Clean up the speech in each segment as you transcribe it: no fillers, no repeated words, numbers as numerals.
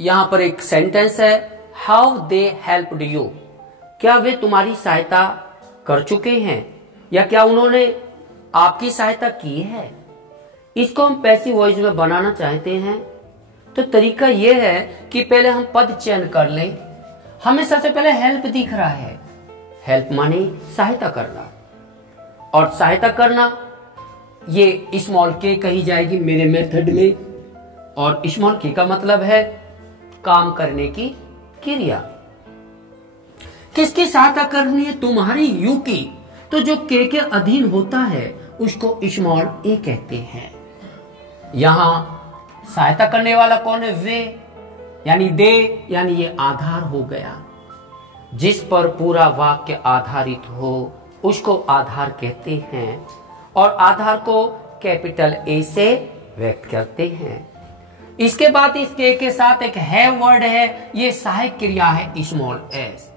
यहां पर एक सेंटेंस है, हाउ दे हेल्प्ड यू, क्या वे तुम्हारी सहायता कर चुके हैं या क्या उन्होंने आपकी सहायता की है। इसको हम पैसिव वॉइस में बनाना चाहते हैं तो तरीका यह है कि पहले हम पद चयन कर लें। हमें सबसे पहले हेल्प दिख रहा है, हेल्प माने सहायता करना, और सहायता करना ये स्मॉल के कही जाएगी मेरे मेथड में, और स्मॉल के का मतलब है काम करने की क्रिया। किसकी सहायता करनी है, तुम्हारी, यू की, तो जो के अधीन होता है उसको स्मॉल ए कहते हैं। यहां सहायता करने वाला कौन है, वे, यानी दे, यानी ये आधार हो गया। जिस पर पूरा वाक्य आधारित हो उसको आधार कहते हैं, और आधार को कैपिटल ए से व्यक्त करते हैं। इसके बाद इस के साथ एक हैव वर्ड है, ये सहायक क्रिया है स्मॉल एस।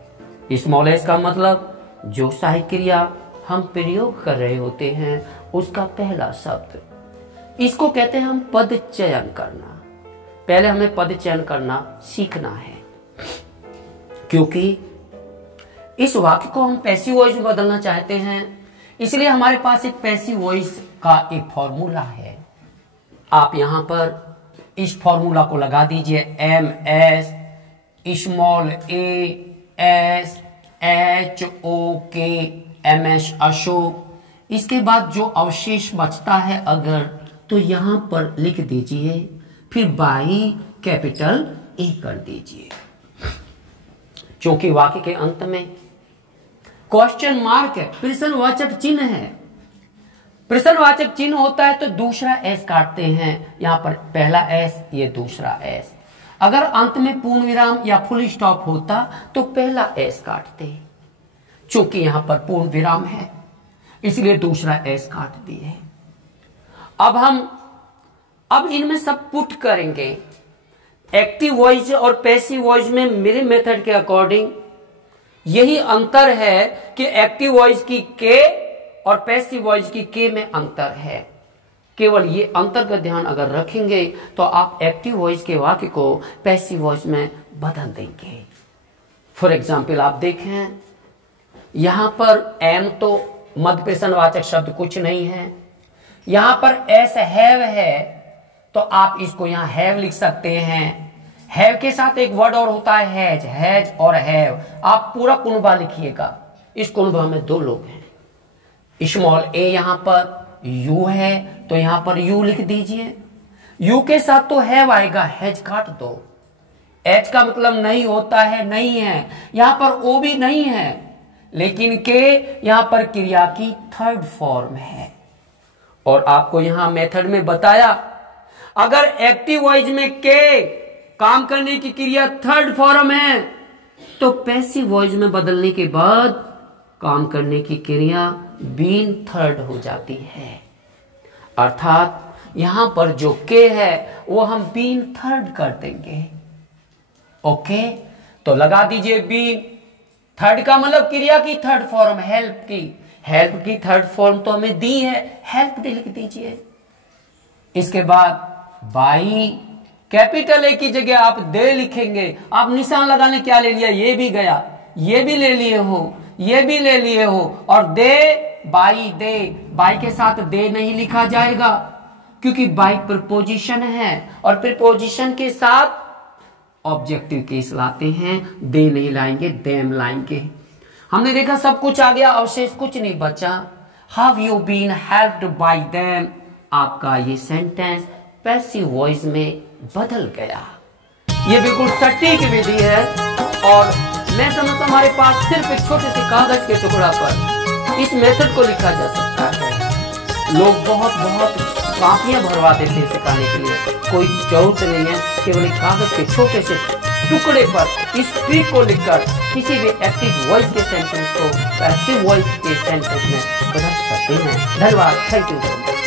स्मॉल एस का मतलब जो सहायक क्रिया हम प्रयोग कर रहे होते हैं उसका पहला शब्द, इसको कहते हैं हम पद चयन करना। पहले हमें पद चयन करना सीखना है, क्योंकि इस वाक्य को हम पैसिव वॉइस में बदलना चाहते हैं, इसलिए हमारे पास एक पैसिव वॉइस का एक फॉर्मूला है। आप यहां पर इस फॉर्मूला को लगा दीजिए, M S small A S H O K M S Ashok. इसके बाद जो अवशेष बचता है अगर, तो यहां पर लिख दीजिए, फिर बाई कैपिटल ए कर दीजिए। क्योंकि वाक्य के अंत में क्वेश्चन मार्क है, प्रश्नवाचक चिन्ह है। प्रश्नवाचक चिन्ह होता है तो दूसरा एस काटते हैं, यहां पर पहला एस, ये दूसरा एस। अगर अंत में पूर्ण विराम या फुल स्टॉप होता तो पहला एस काटते, चूंकि यहां पर पूर्ण विराम है इसलिए दूसरा एस काट दिए। अब इनमें सब पुट करेंगे। एक्टिव वॉइस और पैसिव वॉइस में मेरे मेथड के अकॉर्डिंग यही अंतर है कि एक्टिव वॉइस की के और पैसिव वॉइस की के में अंतर है। केवल ये अंतर का ध्यान अगर रखेंगे तो आप एक्टिव वॉइस के वाक्य को पैसिव वॉइस में बदल देंगे। फॉर एग्जाम्पल आप देखें, यहां पर एम तो मध्य प्रश्नवाचक शब्द कुछ नहीं है, यहां पर एस हैव है तो आप इसको यहां हैव लिख सकते हैं। हैव के साथ एक वर्ड और होता है हैज, हैज और हैव। आप पूरा कुनबा लिखिएगा, इस कुनबा में दो लोग हैं। स्मॉल ए यहां पर यू है तो यहां पर यू लिख दीजिए। यू के साथ तो हैव आएगा, हैज काट दो। एच का मतलब नहीं होता है, नहीं है, यहां पर ओ भी नहीं है, लेकिन के यहां पर क्रिया की थर्ड फॉर्म है। और आपको यहां मेथड में बताया, अगर एक्टिव वॉइस में के काम करने की क्रिया थर्ड फॉर्म है तो पैसिव वॉइस में बदलने के बाद काम करने की क्रिया बीन थर्ड हो जाती है। अर्थात यहां पर जो के है वो हम बीन थर्ड कर देंगे। ओके, तो लगा दीजिए बीन थर्ड का मतलब क्रिया की थर्ड फॉर्म, हेल्प की। हेल्प की थर्ड फॉर्म तो हमें दी है, हेल्प लिख दीजिए। इसके बाद बाई कैपिटल ए की जगह आप दे लिखेंगे। आप निशान लगाने क्या ले लिया, ये भी गया, ये भी ले लिए हो, ये भी ले लिए हो, और दे बाई, दे बाई के साथ दे नहीं लिखा जाएगा क्योंकि बाई प्रीपोजिशन है और प्रीपोजिशन के साथ ऑब्जेक्टिव केस लाते हैं, दे नहीं लाएंगे, देम लाएंगे। हमने देखा सब कुछ आ गया, अवशेष कुछ नहीं बचा। Have you been helped by them, आपका ये सेंटेंस पैसिव वॉइस में बदल गया। ये बिल्कुल सटीक विधि है और मैं समझता हमारे पास सिर्फ एक छोटे से कागज के टुकड़ा पर इस मेथड को लिखा जा सकता है। लोग बहुत कापियां भरवा देते हैं सिखाने के लिए, कोई जरूरत नहीं है। केवल एक कागज के छोटे से टुकड़े पर इस ट्रिक को लिखकर किसी भी एक्टिव वॉइस के सेंटेंस को पैसिव वॉइस के सेंटेंस में बदल सकते हैं। धन्यवाद, थैंक यू।